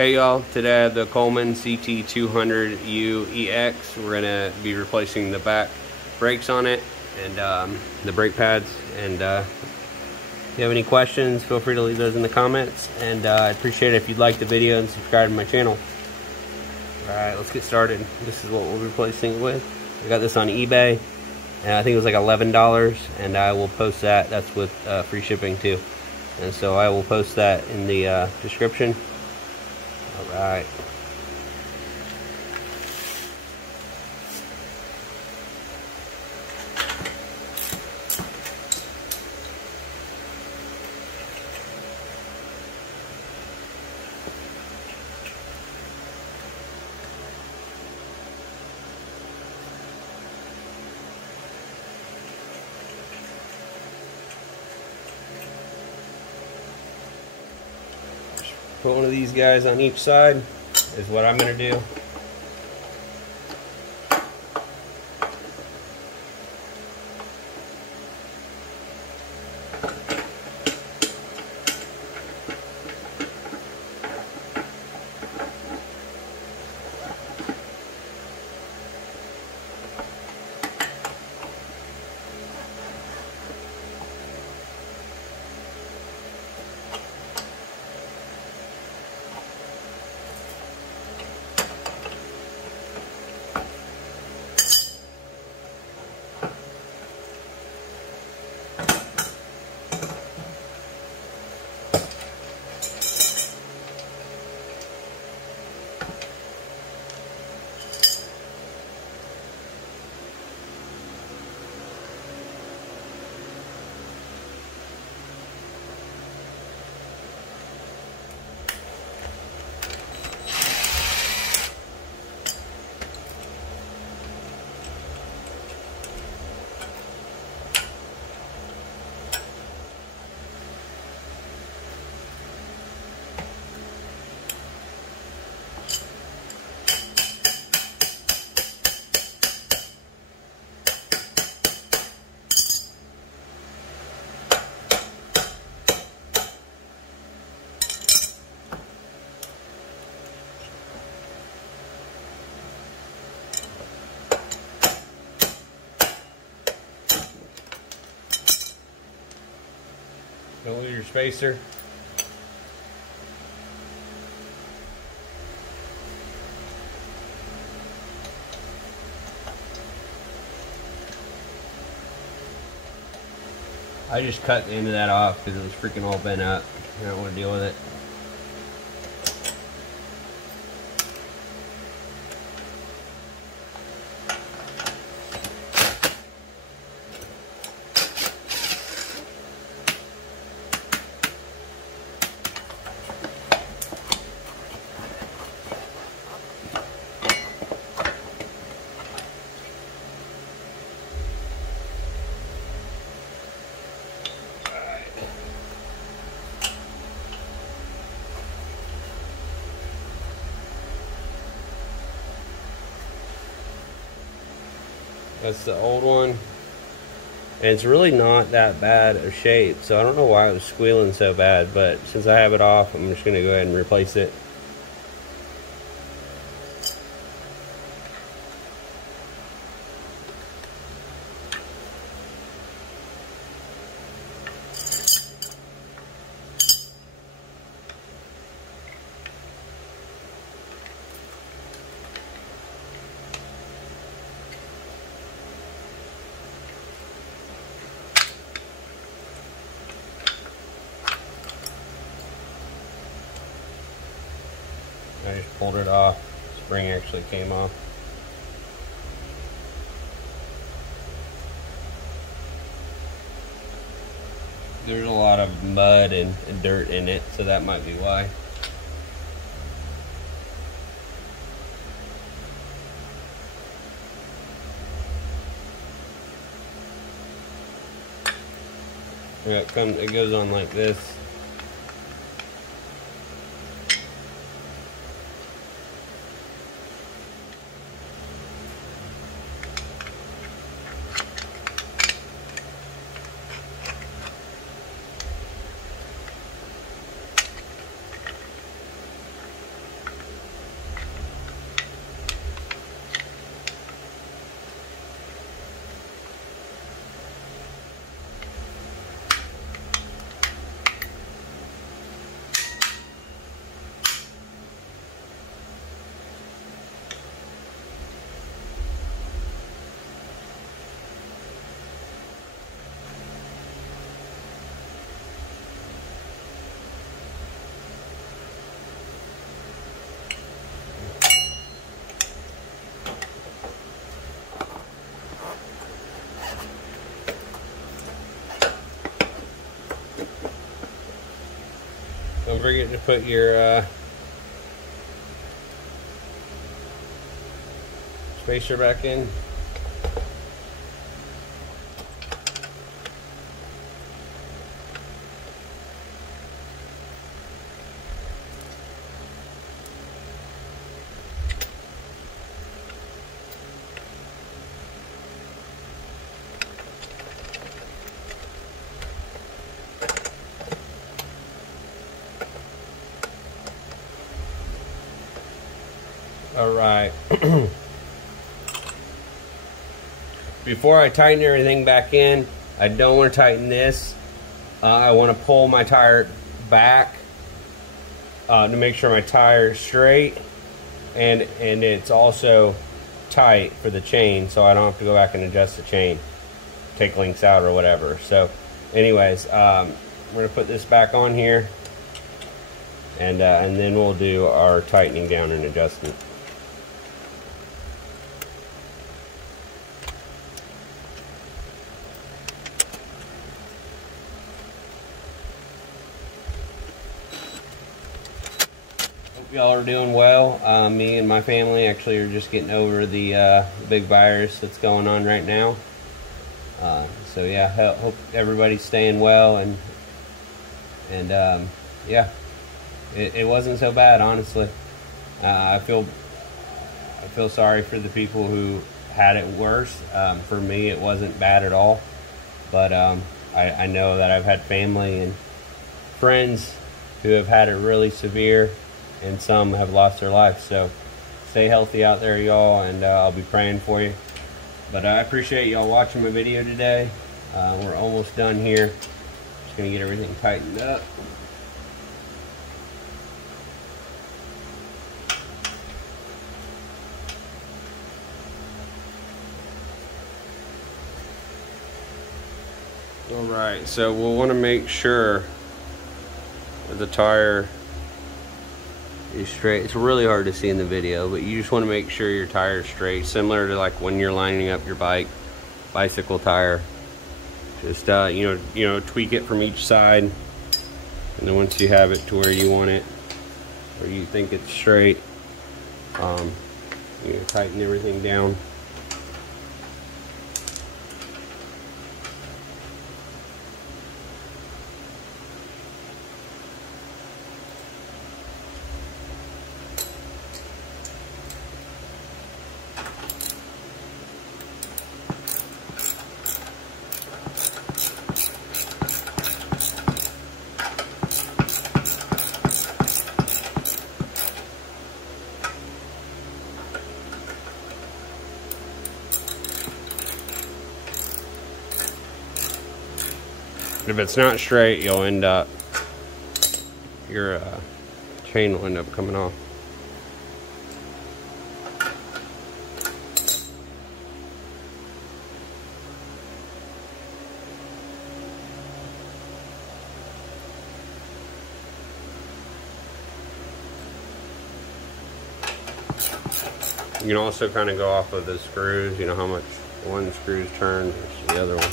Hey y'all, today I have the Coleman CT200U-EX. We're going to be replacing the back brakes on it and the brake pads. And if you have any questions, feel free to leave those in the comments. And I appreciate it if you'd like the video and subscribe to my channel. Alright, let's get started. This is what we're replacing it with. I got this on eBay, and I think it was like $11, and I will post that. That's with free shipping too. And so I will post that in the description. Alright. Put one of these guys on each side is what I'm going to do. Don't lose your spacer. I just cut the end of that off because it was freaking all bent up. I don't want to deal with it. That's the old one, and it's really not that bad of shape, so I don't know why it was squealing so bad, but since I have it off, I'm just going to go ahead and replace it. I just pulled it off. The spring actually came off. There's a lot of mud and dirt in it, so that might be why. Yeah, it goes on like this. Don't forget to put your spacer back in. All right. Before I tighten everything back in, I don't want to tighten this. I want to pull my tire back to make sure my tire is straight, and it's also tight for the chain, so I don't have to go back and adjust the chain, take links out or whatever. So anyways, we're going to put this back on here, and then we'll do our tightening down and adjustment. Y'all are doing well. Me and my family actually are just getting over the big virus that's going on right now. So yeah, hope everybody's staying well, and yeah, it wasn't so bad, honestly. I feel sorry for the people who had it worse. For me, it wasn't bad at all, but I know that I've had family and friends who have had it really severe, and some have lost their life. So stay healthy out there, y'all, and I'll be praying for you. But I appreciate y'all watching my video today. We're almost done here. Just gonna get everything tightened up. All right, so we'll want to make sure that the tire is straight. It's really hard to see in the video, but you just want to make sure your tire is straight, similar to like when you're lining up your bicycle tire. Just you know, tweak it from each side, and then once you have it to where you want it, or you think it's straight, you know, tighten everything down. If it's not straight, you'll end up, your chain will end up coming off. You can also kind of go off of the screws, you know how much one screw's turned versus the other one.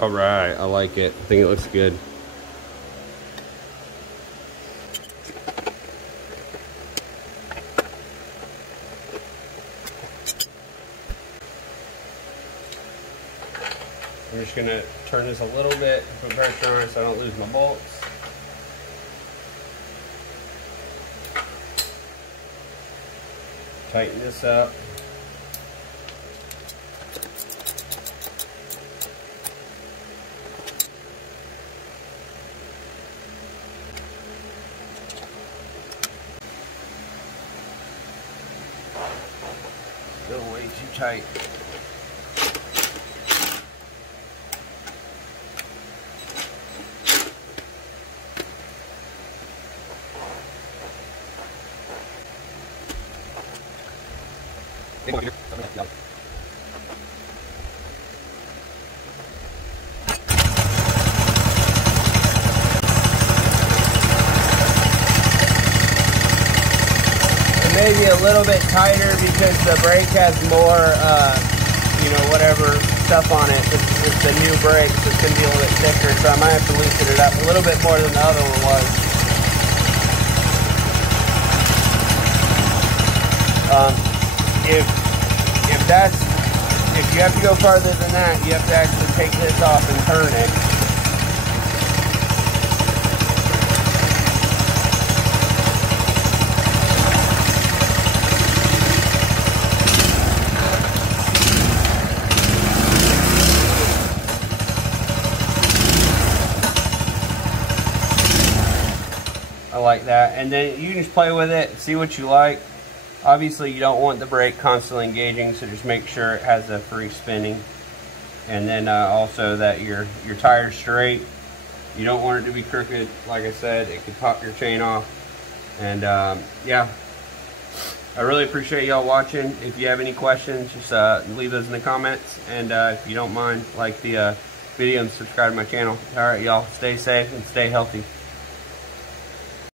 All right, I like it. I think it looks good. I'm just gonna turn this a little bit, put pressure on it so I don't lose my bolts. Tighten this up. tight. Maybe a little bit tighter because the brake has more, you know, whatever stuff on it. It's a new brake, so it's going to be a little bit thicker, so I might have to loosen it up a little bit more than the other one was. If you have to go farther than that, you have to actually take this off and turn it. I like that. And then you can just play with it, see what you like. Obviously you don't want the brake constantly engaging, so just make sure it has a free spinning. And then also that your tire's straight. You don't want it to be crooked. Like I said, it could pop your chain off. And yeah, I really appreciate y'all watching. If you have any questions, just leave those in the comments. And if you don't mind, like the video and subscribe to my channel. All right, y'all, stay safe and stay healthy.